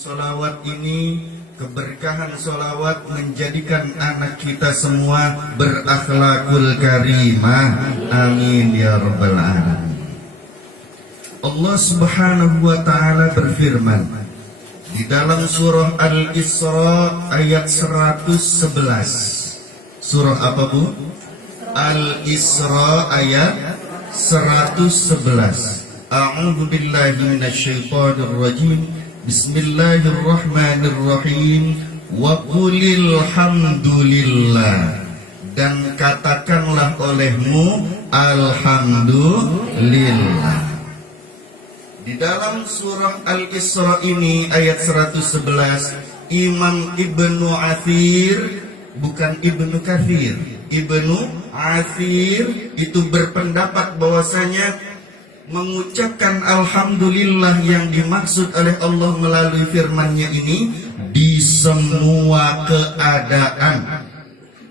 Solawat ini, keberkahan solawat menjadikan anak kita semua berakhlakul karimah. Amin ya rabbal alamin. Allah subhanahu wa ta'ala berfirman di dalam surah Al-Isra ayat 111. Surah apa bu? Al-Isra ayat 111. A'udzu billahi minasyaitonir rajim. Bismillahirrahmanirrahim. Wa qulil hamdulillah, dan katakanlah olehmu alhamdulillah. Di dalam surah Al-Isra ini ayat 111, Imam Ibnu Athir, bukan Ibnu Kathir, Ibnu Athir itu berpendapat bahwasanya mengucapkan alhamdulillah yang dimaksud oleh Allah melalui firman-Nya ini di semua keadaan,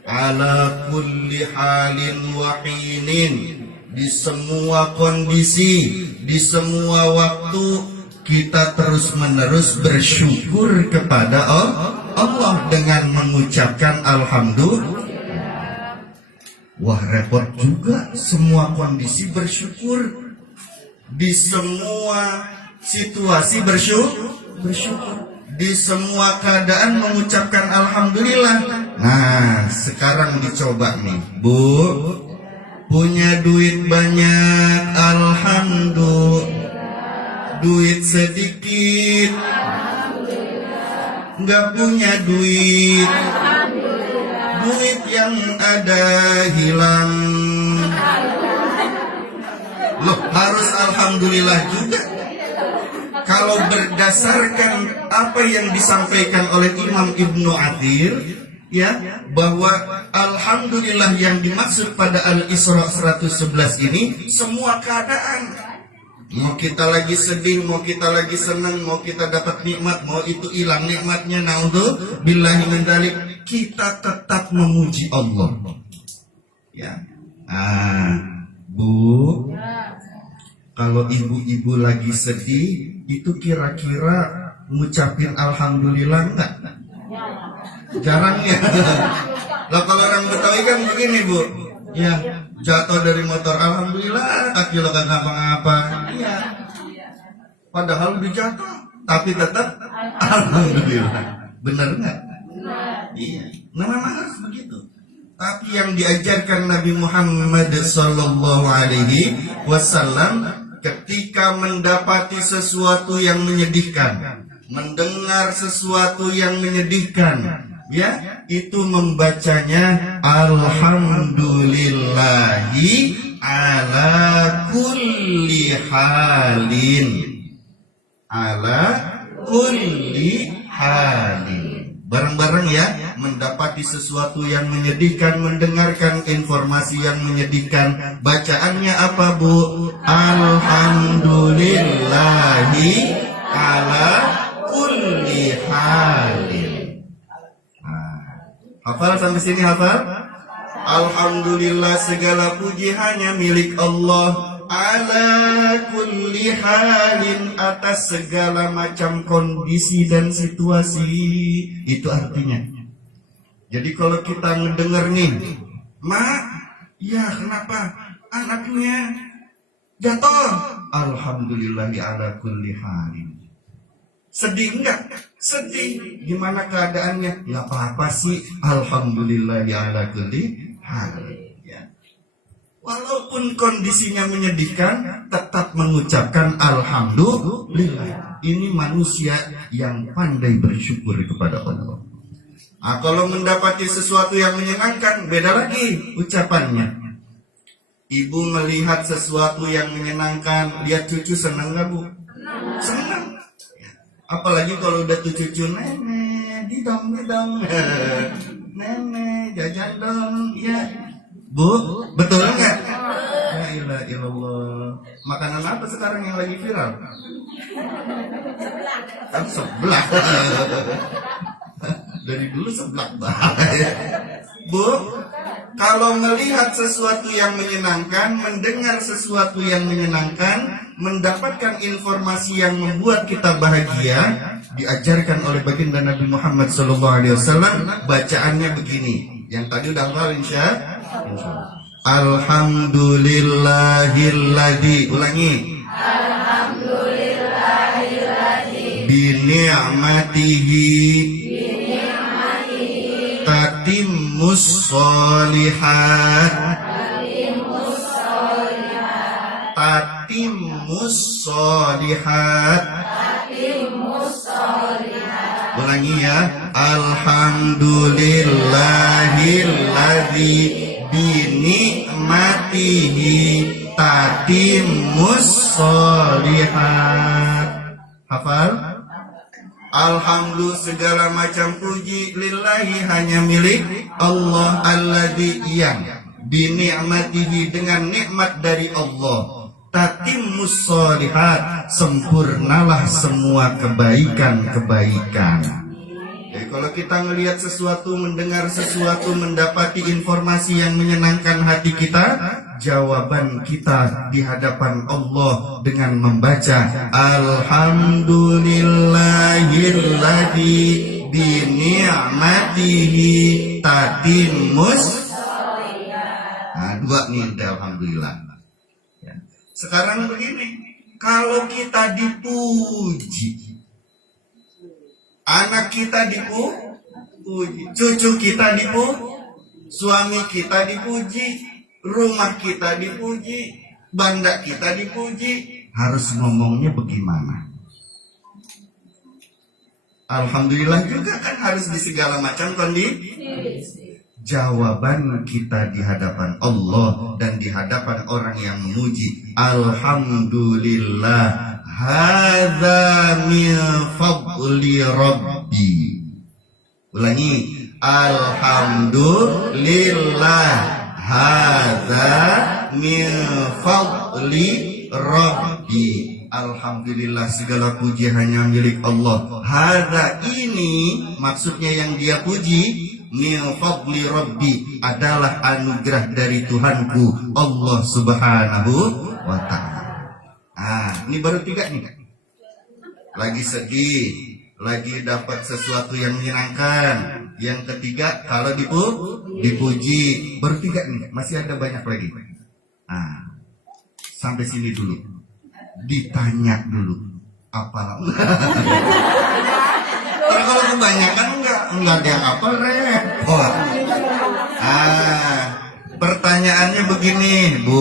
ala kulli halin wa hinin, di semua kondisi, di semua waktu kita terus-menerus bersyukur kepada Allah dengan mengucapkan alhamdulillah. Wah, repot juga, semua kondisi bersyukur, di semua situasi bersyukur, di semua keadaan mengucapkan alhamdulillah. Nah, sekarang dicoba nih, Bu. Punya duit banyak, alhamdulillah. Duit sedikit, nggak punya duit, duit yang ada hilang. Loh, harus alhamdulillah juga. Kalau berdasarkan apa yang disampaikan oleh Imam Ibnu Athir, ya, bahwa alhamdulillah yang dimaksud pada Al-Isra 111 ini semua keadaan. Mau kita lagi sedih, mau kita lagi senang, mau kita dapat nikmat, mau itu hilang nikmatnya, naudzubillahi min dzalik, kita tetap memuji Allah. Ya. Bu, kalau ibu-ibu lagi sedih, itu kira-kira ngucapin alhamdulillah enggak? Jarang ya. Lah kalau orang Betawi kan begini, Bu. Ya, jatuh dari motor, alhamdulillah, kaki lo kagak ngapa-ngapa. Iya. Padahal udah jatuh, tapi tetap alhamdulillah. Benar enggak? Iya. Memang harus begitu. Tapi yang diajarkan Nabi Muhammad sallallahu alaihi wasallam ketika mendapati sesuatu yang menyedihkan, mendengar sesuatu yang menyedihkan, ya, itu membacanya alhamdulillahi ala kulli halin. Ala kulli halin. Bareng-bareng ya, mendapati sesuatu yang menyedihkan, mendengarkan informasi yang menyedihkan, bacaannya apa, Bu? Alhamdulillahi ala kulli halin. Hafal sampai sini, hafal? Alhamdulillah, segala puji hanya milik Allah. Ala kulli halin, atas segala macam kondisi dan situasi. Itu artinya. Jadi kalau kita ngedenger nih, Mak, ya kenapa anaknya jatuh? Alhamdulillah ala kulli halin. Sedih enggak? Sedih. Gimana keadaannya? Enggak apa-apa sih. Alhamdulillah ala kulli halin. Walaupun kondisinya menyedihkan, tetap mengucapkan alhamdulillah. Ini manusia yang pandai bersyukur kepada Allah. Kalau mendapati sesuatu yang menyenangkan, beda lagi ucapannya. Ibu melihat sesuatu yang menyenangkan, lihat cucu senang gak, Bu? Senang. Apalagi kalau udah tuh cucu, nenek, didong, nenek, jajan dong, ya. Bu, betul nggak? La ilaha illallah. Makanan apa sekarang yang lagi viral? Seblak. Dari dulu seblak banget. Bu, Kalau melihat sesuatu yang menyenangkan, mendengar sesuatu yang menyenangkan, mendapatkan informasi yang membuat kita bahagia, diajarkan oleh baginda Nabi Muhammad SAW, bacaannya begini. Yang tadi udah hafal insya Allah. Alhamdulillahilladzi, ulangi. Alhamdulillahilladzi bini'matihi tatimmus sholihat. Tatimmus sholihat. Ulangi ya. Alhamdulillahilladzi bini'matihi tatimmus sholihat. Hafal? Alhamdulillah, segala macam puji lillahi, hanya milik Allah, alladzi yang bini'matihi, dengan nikmat dari Allah, tatimmus sholihat, sempurnalah semua kebaikan-kebaikan. Jadi kalau kita melihat sesuatu, mendengar sesuatu, mendapati informasi yang menyenangkan hati kita, jawaban kita di hadapan Allah dengan membaca Alhamdulillahilladzi bini'matihi tatimmus. Nah, dua nih, alhamdulillah. Ya. Sekarang begini, kalau kita dipuji, anak kita dipuji, cucu kita dipuji, suami kita dipuji, rumah kita dipuji, banda kita dipuji, harus ngomongnya bagaimana? Alhamdulillah juga kan harus di segala macam kondisi. Jawaban kita di hadapan Allah dan di hadapan orang yang memuji, Alhamdulillah, hadza min fadli rabbi. Ulangi, Alhamdulillah, hadza min fadli rabbi. Alhamdulillah, segala puji hanya milik Allah. Hadza, ini maksudnya yang dia puji, min fadli rabbi, adalah anugerah dari Tuhanku Allah Subhanahu wa ta'ala. Ini baru 3 nih. Lagi sedih, lagi dapat sesuatu yang menyenangkan. Yang ketiga, kalau dipuji, baru 3 nih. Masih ada banyak lagi. Sampai sini dulu. Ditanya dulu apa? Kalau kebanyakan enggak ada yang apa, repot. Pertanyaannya begini, Bu.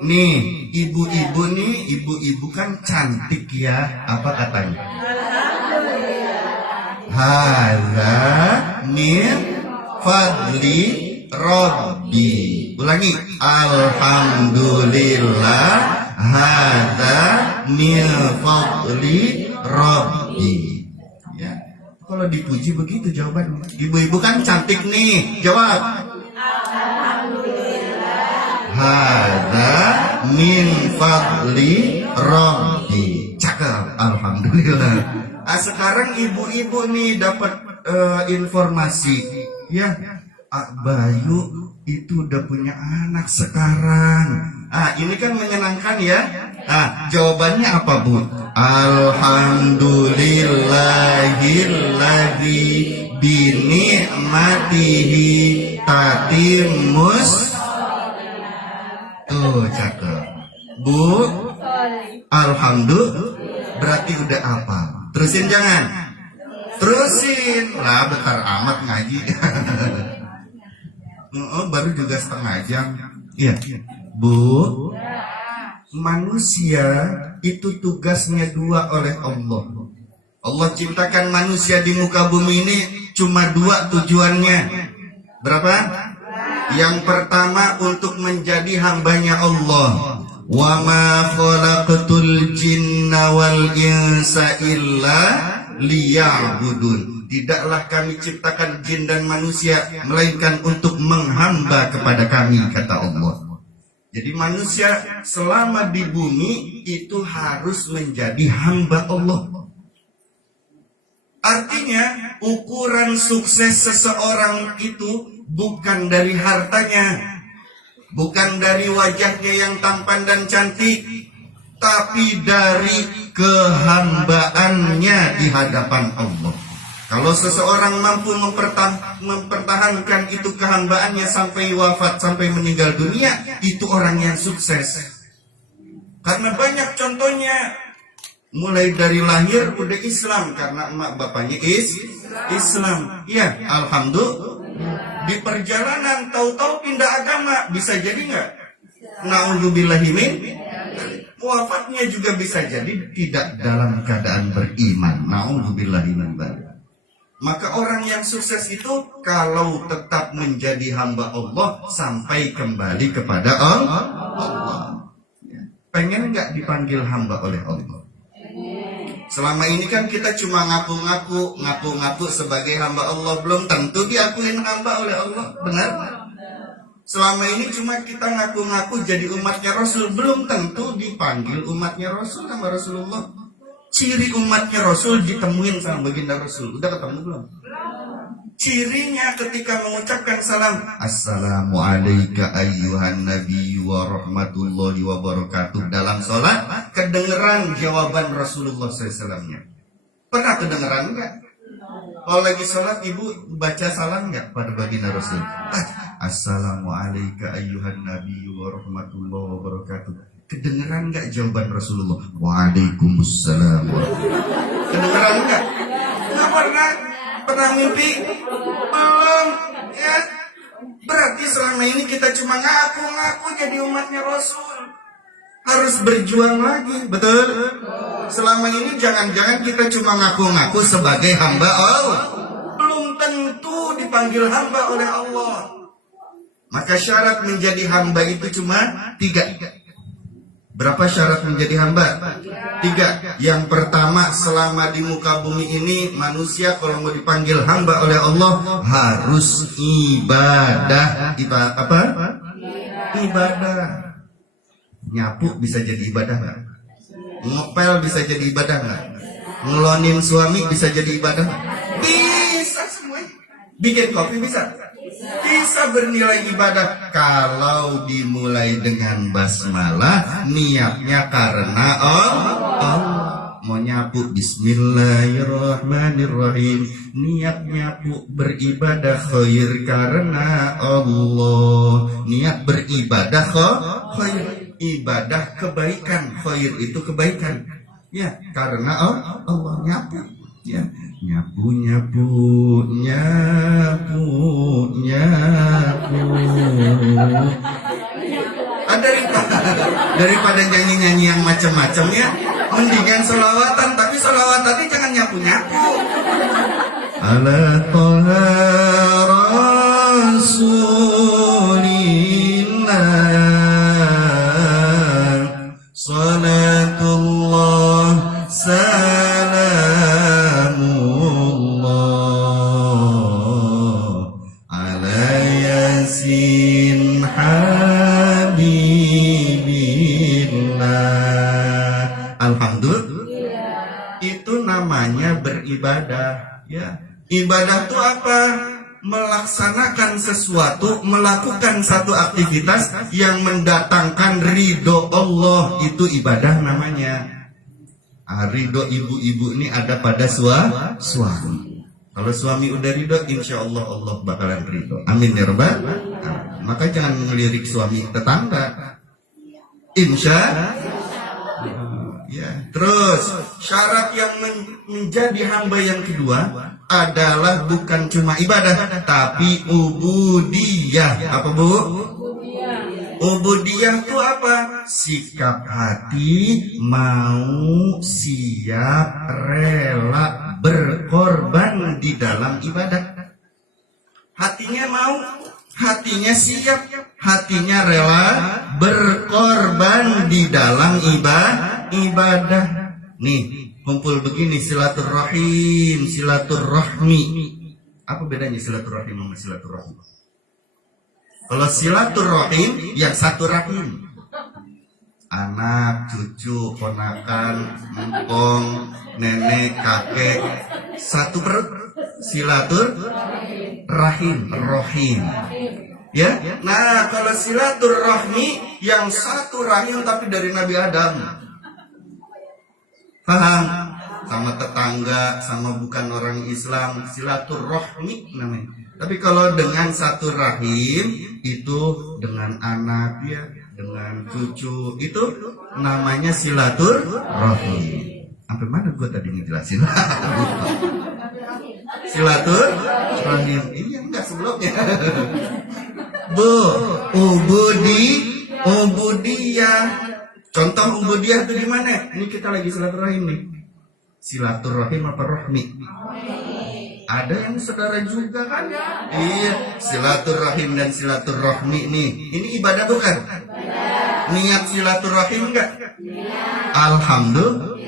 Nih, ibu-ibu kan cantik ya, apa katanya? Hadza min fadli rabbi. Ulangi, Alhamdulillah, hadza min fadli rabbi. Ya. Kalau dipuji begitu jawabannya. Ibu-ibu kan cantik nih, jawab. Hadza min fadli rabbi. Cakep, alhamdulillah. Sekarang ibu-ibu nih dapat informasi, ya, Bayu itu udah punya anak sekarang. Ini kan menyenangkan ya. Jawabannya apa, Bu? Alhamdulillahilladzi bini'matihi tatimmus. Tuh, cakep. Bu, alhamdulillah, berarti udah apa? Terusin jangan? Terusin. Lah, bentar amat ngaji. Baru juga setengah jam. Iya. Bu, manusia itu tugasnya 2 oleh Allah. Allah ciptakan manusia di muka bumi ini cuma 2 tujuannya. Berapa? Yang pertama, untuk menjadi hambanya Allah. Wa ma khalaqtul jinna wal insa illa liya'budun. Tidaklah kami ciptakan jin dan manusia melainkan untuk menghamba kepada kami, kata Allah. Jadi manusia selama di bumi itu harus menjadi hamba Allah. Artinya ukuran sukses seseorang itu bukan dari hartanya, bukan dari wajahnya yang tampan dan cantik, tapi dari kehambaannya di hadapan Allah. Kalau seseorang mampu mempertahankan itu kehambaannya sampai wafat, sampai meninggal dunia, itu orang yang sukses. Karena banyak contohnya, mulai dari lahir udah Islam karena emak bapaknya Islam. Ya, alhamdulillah. Di perjalanan tahu-tahu pindah agama, bisa jadi nggak? Na'udzubillahimin. Wafatnya juga bisa jadi tidak dalam keadaan beriman. Na'udzubillahimin. Maka orang yang sukses itu kalau tetap menjadi hamba Allah sampai kembali kepada Allah. Pengen nggak dipanggil hamba oleh Allah? Selama ini kan kita cuma ngaku-ngaku sebagai hamba Allah, belum tentu diakuin hamba oleh Allah, benar? Selama ini cuma kita ngaku-ngaku jadi umatnya Rasul, belum tentu dipanggil umatnya Rasul sama Rasulullah. Ciri umatnya Rasul ditemuin sama baginda Rasul, udah ketemu belum? Cirinya ketika mengucapkan salam, Assalamualaikum ayyuhan nabi wa rahmatullahi wa barakatuh. Dalam sholat, kedengeran jawaban Rasulullah SAW-nya. Pernah kedengeran enggak? Kalau lagi sholat, ibu baca salam enggak pada baginda Rasul? Assalamualaikum ayyuhan nabi wa rahmatullahi wa barakatuh. Kedengeran enggak jawaban Rasulullah? Waalaikumsalam. Kedengeran enggak? Enggak pernah. Pernah mimpi? Belum, ya. Berarti selama ini kita cuma ngaku-ngaku jadi umatnya Rasul. Harus berjuang lagi, betul? Selama ini jangan-jangan kita cuma ngaku-ngaku sebagai hamba Allah. Belum tentu dipanggil hamba oleh Allah. Maka syarat menjadi hamba itu cuma 3. Berapa syarat menjadi hamba? 3. Yang pertama, selama di muka bumi ini manusia kalau mau dipanggil hamba oleh Allah harus ibadah. Apa? Ibadah. Nyapu bisa jadi ibadah nggak? Ngepel bisa jadi ibadah nggak? Ngelonin suami bisa jadi ibadah nggak? Bisa semuanya. Bikin kopi bisa? Bisa bernilai ibadah kalau dimulai dengan basmalah, niatnya karena Allah. Mau nyapu bismillahirrahmanirrahim, niat nyapu beribadah khair karena Allah. Niat beribadah khair, ibadah kebaikan, khair itu kebaikan. Ya, karena Allah nyapu. Ya, nyapu. Daripada nyanyi-nyanyi yang macam-macam ya, mendingan selawatan, tapi selawatannya jangan nyapu-nyapu. Ala toha rasulillah, salatullah salamullah, ala yasin habibillah. Alhamdulillah. Itu namanya beribadah, ya. Ibadah itu apa? Melaksanakan sesuatu, melakukan satu aktivitas yang mendatangkan ridho Allah, itu ibadah namanya. Ridho ibu-ibu ini ada pada suami. Kalau suami udah ridho, insya Allah Allah bakalan ridho. Amin ya rabbal. Maka jangan ngelirik suami tetangga. Insya ya. Terus syarat yang menjadi hamba yang kedua adalah bukan cuma ibadah, tapi ubudiyah. Apa bu? Ubudiyah itu apa? Sikap hati mau siap rela berkorban di dalam ibadah. Hatinya mau, hatinya siap, hatinya rela berkorban di dalam ibadah. Nih, kumpul begini silaturahim, silaturahmi. Apa bedanya silaturahim sama silaturahmi? Kalau silaturahim yang satu rahim, anak, cucu, ponakan, empong, nenek, kakek, satu perut, silaturahim, rohim. Ya, nah kalau silaturahmi yang satu rahim tapi dari Nabi Adam. Paham? Sama tetangga, sama bukan orang Islam, silaturahmi namanya. Tapi kalau dengan satu rahim itu dengan anak ya, dengan cucu itu namanya silaturahim. Sampai mana gue tadi ngejelasin? Silaturahim. Iya enggak sebelumnya. Ubudiyah. Contoh ubudiyah itu di mana? Ini kita lagi silaturahim nih. Silaturahim apa rohmi? Ada yang saudara juga kan? Iya, silaturahim dan silaturahmi nih. Ini ibadah bukan? Niat silaturahim enggak? Alhamdulillah.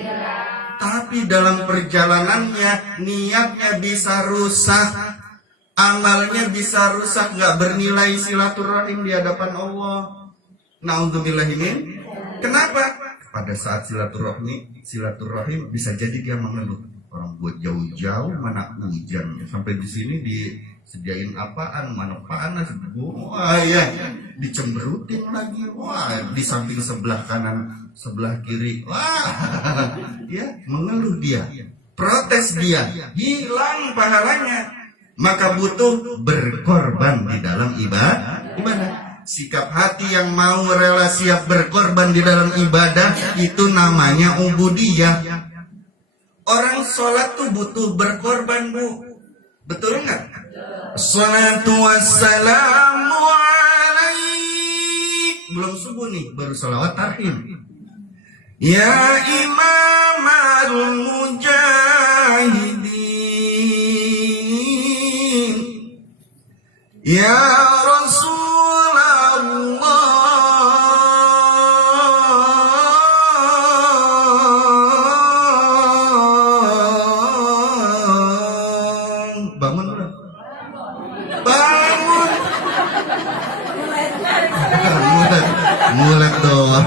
Tapi dalam perjalanannya niatnya bisa rusak, amalnya bisa rusak, nggak bernilai silaturahim di hadapan Allah. Naudzubillahimin. Kenapa? Pada saat silaturahim bisa jadi dia mengeluh. Orang buat jauh-jauh mana hujan, sampai di sini disediain apaan, mana panas, wah ya, dicemberutin lagi, wah di samping sebelah kanan, sebelah kiri, wah, ya mengeluh dia, protes dia, hilang pahalanya, maka butuh berkorban di dalam ibadah. Sikap hati yang mau rela siap berkorban di dalam ibadah itu namanya ubudiyah. Orang sholat tuh butuh berkorban, Bu. Betul nggak? Salatu wassalamu alaik. Belum subuh nih, baru salawat tarhim. Ya imam al-mujahidin, ya mulai doang.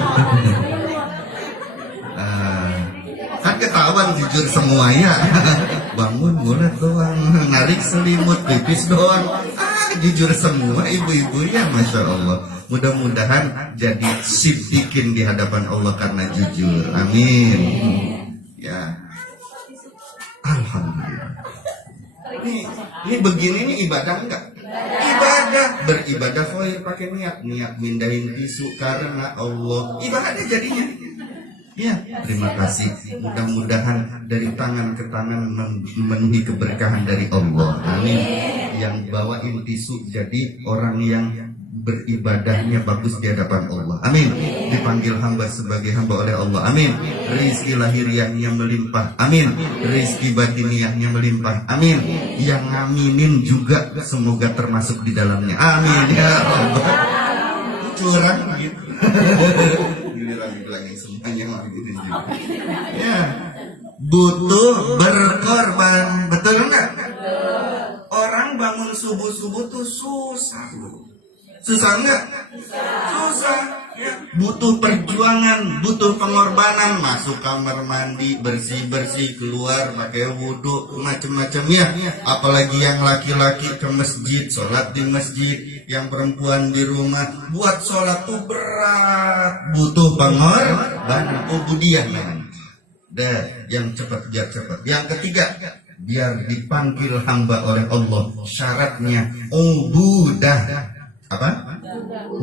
Kan ketahuan jujur semuanya. Bangun mulai doang, narik selimut pipis doang. Jujur semua ibu-ibu ya, masya Allah. Mudah-mudahan jadi siddiqin di hadapan Allah karena jujur. Amin. Ya. Alhamdulillah. Ini begini nih ibadah enggak? Ibadah, beribadah khair pakai niat mindahin tisu karena Allah. Ibadah jadinya. Ya, terima kasih. Mudah-mudahan dari tangan ke tangan memenuhi keberkahan dari Allah. Amin. Yang bawain tisu jadi orang yang beribadahnya bagus di hadapan Allah. Amin. Dipanggil hamba sebagai hamba oleh Allah. Amin. Rizki lahiriahnya melimpah. Amin. Rizki batiniahnya melimpah. Amin. Yang ngaminin juga semoga termasuk di dalamnya. Amin ya Allah. Curang gitu. Lagi semuanya gitu juga. Ya. Butuh berkorban. Betul enggak? Orang bangun subuh-subuh tuh susah. Susah enggak? Susah. Ya. Butuh perjuangan, butuh pengorbanan. Masuk kamar mandi, bersih-bersih, keluar pakai wudhu, macam-macam ya. Apalagi yang laki-laki ke masjid, sholat di masjid. Yang perempuan di rumah, buat sholat tuh berat. Butuh pengorbanan, ubudiyah namanya. Dan yang cepat biar cepat. Yang ketiga, biar dipanggil hamba oleh Allah. Syaratnya ubudah. Apa?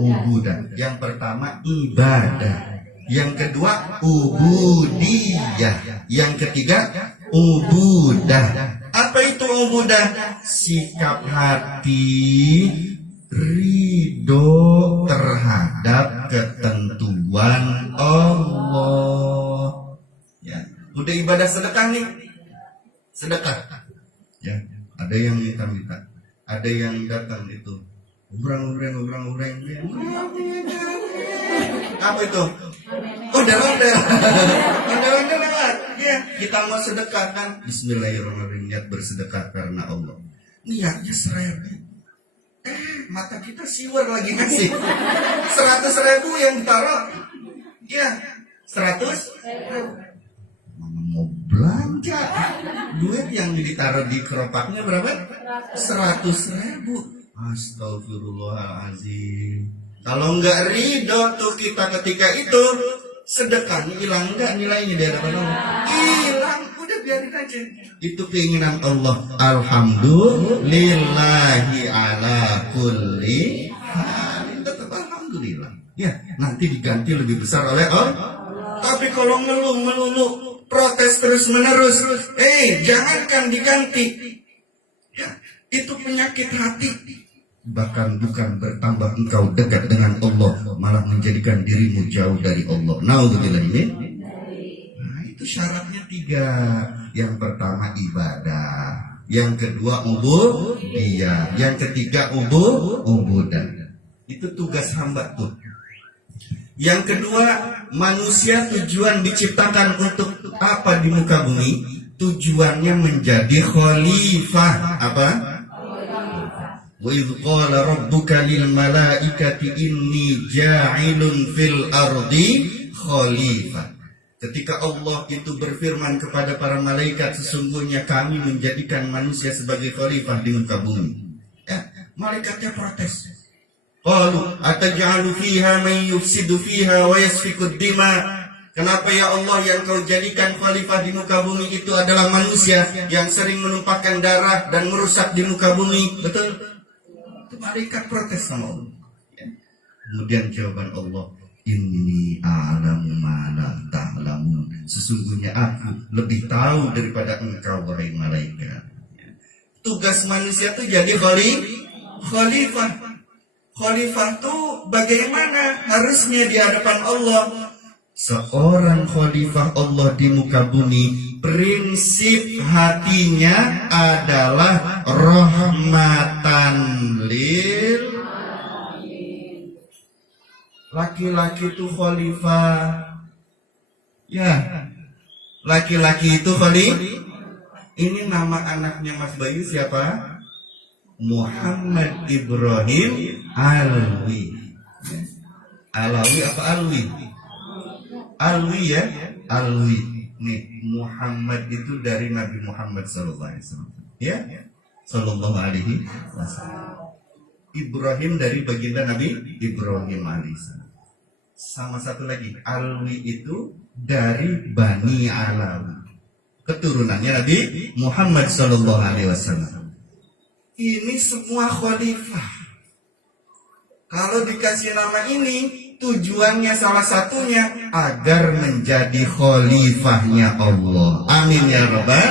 Ubudah. Yang pertama ibadah. Yang kedua ubudiyah. Yang ketiga ubudah. Apa itu ubudah? Sikap hati ridho terhadap ketentuan Allah. Ya, udah ibadah sedekah nih. Sedekah. Ya, ada yang minta-minta, ada yang datang itu. Ubrang. Apa itu? Ondel-ondel lewat. Ya, kita mau sedekah kan? Bismillahirrahmanirrahim, niat bersedekah karena Allah. Niatnya 1.000. Mata kita siwer lagi ngasih 100.000 yang ditaruh. Ya, 100. Mau belanja Enggak. Duit yang ditaruh di keropaknya berapa? 100.000. Astagfirullahaladzim. Kalau enggak ridho tuh kita ketika itu, sedekahnya hilang enggak nilainya di hadapan Allah? Hilang, udah biarin aja. Itu keinginan Allah. Alhamdulillahi ala kulli hal. Tetap alhamdulillah. Ya, nanti diganti lebih besar oleh Allah. Tapi kalau ngeluh melulu, protes terus menerus, jangankan diganti. Ya, itu penyakit hati. Bahkan bukan bertambah engkau dekat dengan Allah, malah menjadikan dirimu jauh dari Allah. Naudzubillah ini. Nah, itu syaratnya 3. Yang pertama ibadah, yang kedua ubudiyah, yang ketiga ubudan. Itu tugas hamba tuh. Yang kedua, manusia tujuan diciptakan untuk apa di muka bumi? Tujuannya menjadi khalifah. Apa? Wa idh qala rabbuka lil malaikati inni ja'ilun fil ardi khalifah. Ketika Allah itu berfirman kepada para malaikat, sesungguhnya kami menjadikan manusia sebagai khalifah di muka bumi. Ya, malaikatnya protes. Qalu ataj'alu fiha man yufsidu fiha wa yasfiku dima. Kenapa ya Allah yang kau jadikan khalifah di muka bumi itu adalah manusia yang sering menumpahkan darah dan merusak di muka bumi? Betul? Itu malaikat protes sama Allah. Ya. Kemudian jawaban Allah, inni a'lamu ma la ta'lamun. Sesungguhnya aku lebih tahu daripada engkau wahai malaikat. Ya. Tugas manusia itu jadi khalifah. Khalifah itu bagaimana harusnya di hadapan Allah? Seorang khalifah Allah di muka bumi, prinsip hatinya adalah rahmatan lil. Laki-laki itu khalifah. Ya, laki-laki itu khalifah. Ini nama anaknya Mas Bayu siapa? Muhammad Ibrahim Alwi. Alawi apa Alwi? Alwi ya, Alwi. Nih, Muhammad itu dari Nabi Muhammad sallallahu alaihi wasallam. Ya, sallallahu alaihi wasallam. Ibrahim dari baginda Nabi Ibrahim alaihissalam. Sama satu lagi, Alwi itu dari Bani Alawi. Keturunannya Nabi Muhammad sallallahu alaihi wasallam. Ini semua khalifah. Kalau dikasih nama ini, tujuannya salah satunya agar menjadi khalifahnya Allah. Amin ya rabbal.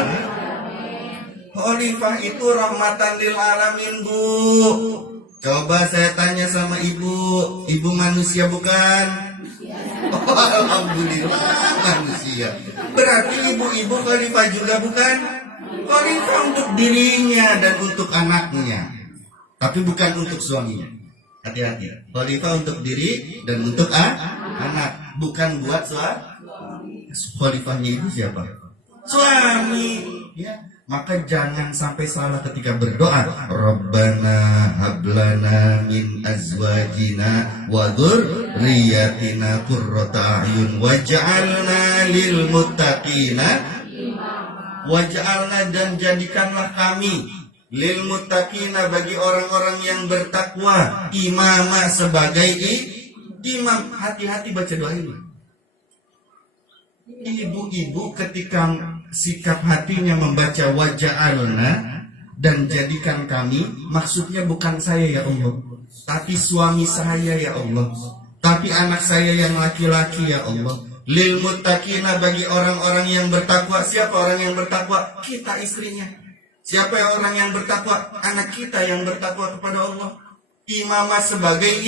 Khalifah itu rahmatan lil alamin, Bu. Coba saya tanya sama ibu manusia bukan? Oh, alhamdulillah manusia. Berarti ibu khalifah juga bukan? Khalifah untuk dirinya dan untuk anaknya, tapi bukan untuk suaminya. Hati-hati. Khalifah untuk diri dan untuk anak, bukan buat suami. Khalifahnya itu siapa? Suami. Ya. Maka jangan sampai salah ketika berdoa. Rabbana hablana min azwajina wa dzurriyyatina qurrata a'yun waj'alna lil muttaqina. Waj'alna, dan jadikanlah kami lil muttaqina, bagi orang-orang yang bertakwa, imama, sebagai imam. Hati-hati baca doa ini. Ibu-ibu ketika sikap hatinya membaca waj'alna dan jadikan kami, maksudnya bukan saya ya Allah, tapi suami saya ya Allah, tapi anak saya yang laki-laki ya Allah. Lil muttaqina, bagi orang-orang yang bertakwa. Siapa orang yang bertakwa? Kita istrinya. Siapa yang orang yang bertakwa? Anak kita yang bertakwa kepada Allah. Imamah sebagai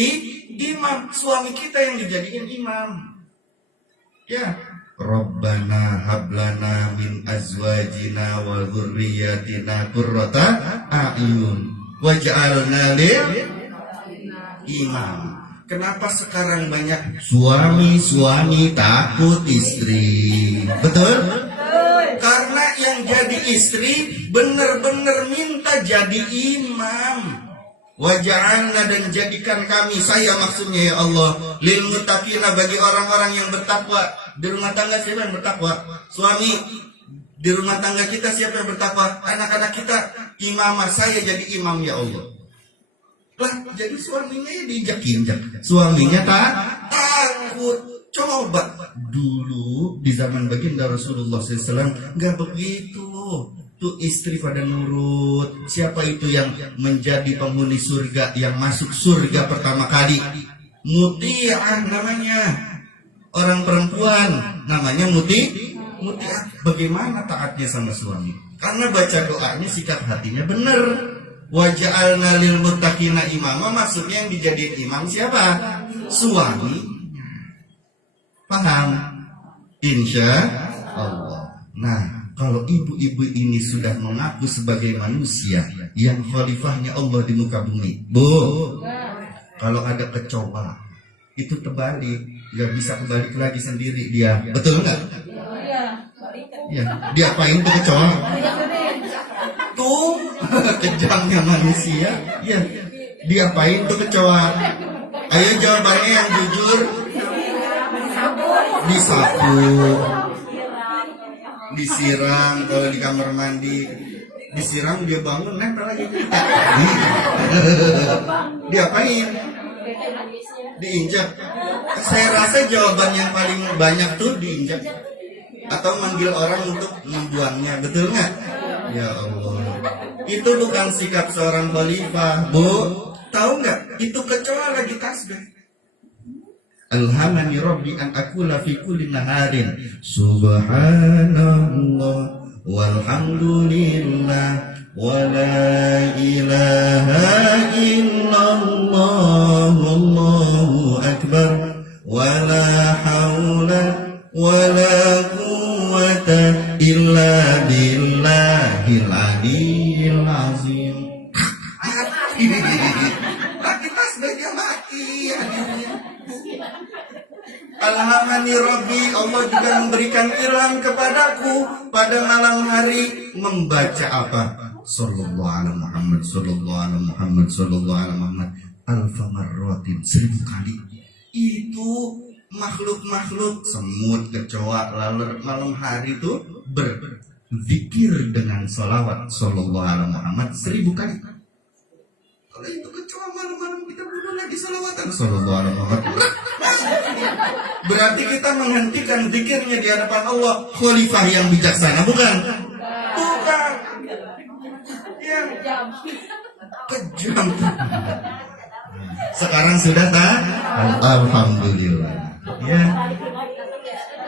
imam, suami kita yang dijadikan imam. Ya. Rabbana hablana min azwajina wa dzurriyyatina qurrata a'yun waj'alna lil imam. Kenapa sekarang banyak suami takut istri? Betul? Karena yang jadi istri benar-benar minta jadi imam. Waja'alna, dan jadikan kami, saya maksudnya ya Allah, lil muttaqina, bagi orang-orang yang bertakwa. Di rumah tangga siapa yang bertakwa? Suami. Di rumah tangga kita siapa yang bertakwa? Anak-anak kita. Imamah, saya jadi imam ya Allah. Lah, jadi suaminya ya diinjak-injak. Suaminya takut. Coba dulu di zaman baginda Rasulullah SAW nggak begitu. Tuh istri pada nurut. Siapa itu yang menjadi penghuni surga, yang masuk surga pertama kali? Muti'ah namanya. Orang perempuan namanya muti'ah. Bagaimana taatnya sama suami? Karena baca doanya, sikap hatinya benar. Waja'alna lil muttaqina imama, maksudnya yang dijadiin imam siapa? Suami. Paham? Insya Allah. Nah, kalau ibu-ibu ini sudah mengaku sebagai manusia yang khalifahnya Allah di muka bumi, Bu, kalau ada kecoa itu terbalik, nggak bisa kebalik lagi sendiri dia, betul nggak? Iya. Diapain tuh kecoa? Tuh kejamnya manusia. Ya, diapain tuh kecoa? Ayo jawabannya yang jujur. Disapu, disiram. Kalau di kamar mandi disiram, dia bangun nempel lagi. Diapain? Diinjak. Saya rasa jawaban yang paling banyak tuh diinjak atau manggil orang untuk membuangnya, betul nggak? Ya Allah, itu bukan sikap seorang khalifah, Bu. Tahu nggak? Itu kecoa lagi tasbih. Alhamani Rabbi an akula fi kulli naharin subhanallah walhamdulillah wa la ilaha illallah wallahu akbar wa la haula wa la quwwata illa billahil aliyyil azim. Lagi tasbihnya mati akhirnya. Alhamani Rabbi, Allah juga memberikan ilham kepadaku pada malam hari membaca apa? Sallallahu alaihi Muhammad, sallallahu alaihi Muhammad, sallallahu alaihi Muhammad, alfa marratin, 1000 kali. Itu makhluk-makhluk semut, kecoa, laler malam hari itu berzikir dengan salawat sallallahu alaihi Muhammad 1000 kali. Kalau itu kecoa malam-malam kita bunuh lagi salawatan sallallahu alaihi Muhammad. Berarti kita menghentikan zikirnya di hadapan Allah. Khalifah yang bijaksana, bukan? Bukan. Yang kejam. Sekarang sudah tak? Alhamdulillah. Ya.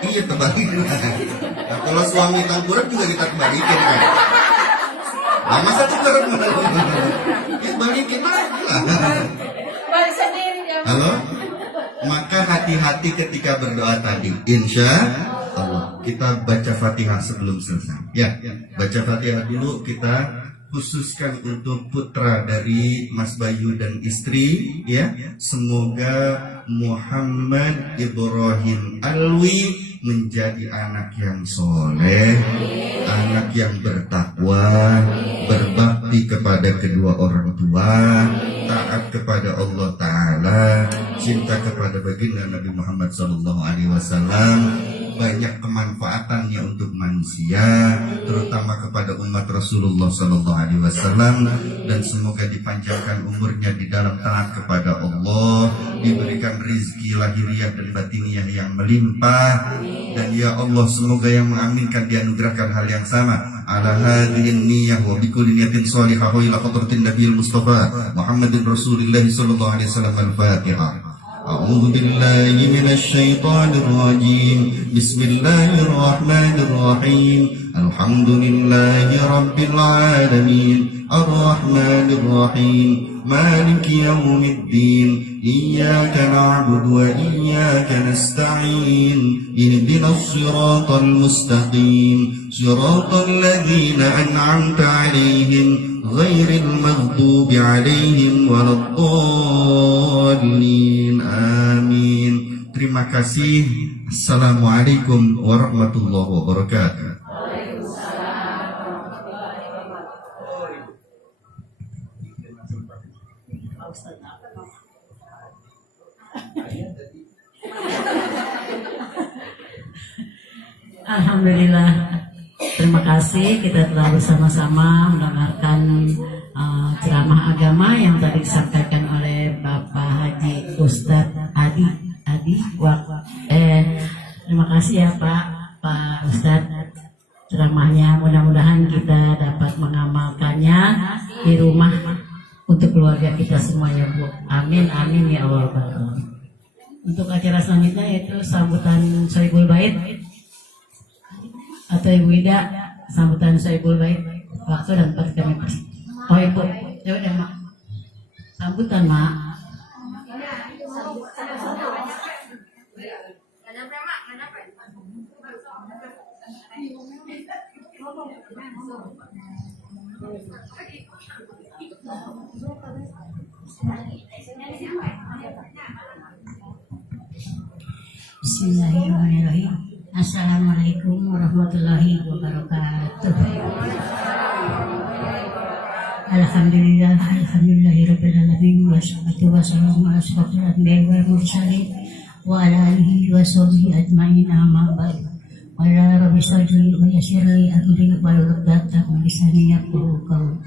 Iya, terbalikin. Nah, kalau suami tanggurat juga kita kebalikin kan. Nah, masa tanggurat ya balikin lagi lah. Halo? Maka hati-hati ketika berdoa tadi. Insya Allah. Kita baca Fatihah sebelum selesai. Ya, baca Fatihah dulu. Kita khususkan untuk putra dari Mas Bayu dan istri. Ya, semoga Muhammad Ibrahim Alwi menjadi anak yang soleh, anak yang bertakwa, berbakti kepada kedua orang tua, taat kepada Allah Ta'ala, cinta kepada baginda Nabi Muhammad SAW, banyak kemanfaatannya untuk manusia, terutama kepada umat Rasulullah SAW, dan semoga dipanjangkan umurnya di dalam taat kepada Allah, diberikan rizki lahiriah dan batiniah yang melimpah, dan ya Allah semoga yang mengaminkan dianugerahkan hal yang sama. Ala hadhihi niyyah wa bikulli niyatin shalihah wa ila hadratin nabiyil mustafa Muhammadin Rasulillah sallallahu alaihi wasallam. Al-Fatihah. A'udzu billahi minasy syaithanir rajim. Bismillahir rahmanir rahim. Alhamdulillahi rabbil alamin. Ar-rahmanir rahim. Maliki yaumiddin. Iyyaka na'budu wa iyyaka nasta'in. Ihdinas siratal mustaqim. Siratal ladzina an'amta 'alaihim ghairil maghdubi 'alaihim waladdallin. Amin. Terima kasih. Assalamualaikum warahmatullahi wabarakatuh. Alhamdulillah. Terima terima kasih kita telah bersama-sama mendengarkan ceramah agama yang tadi disampaikan oleh Bapak Haji Ustadz Adi terima kasih ya Pak Ustadz ceramahnya, mudah-mudahan kita dapat mengamalkannya di rumah untuk keluarga kita semuanya Bu. Amin amin ya Allah. Untuk acara selanjutnya yaitu sambutan Sohibul Bait atau Ibu Ida, sambutan Sohibul Bait. Waktu dan tempat kami pas. Oh Ibu, ya udah Mak. Sambutan Mak. Bismillahirrahmanirrahim. Assalamualaikum warahmatullahi wabarakatuh. Alhamdulillahirabbil alamin wassalatu wassalamu ala asyrofil anbiya'i wal mursalin wa ala alihi wa sahbihi ajmain amma ba'du. Wa la rabbi sholli wa yassir li amri wa la min lisani yafqahu qawli.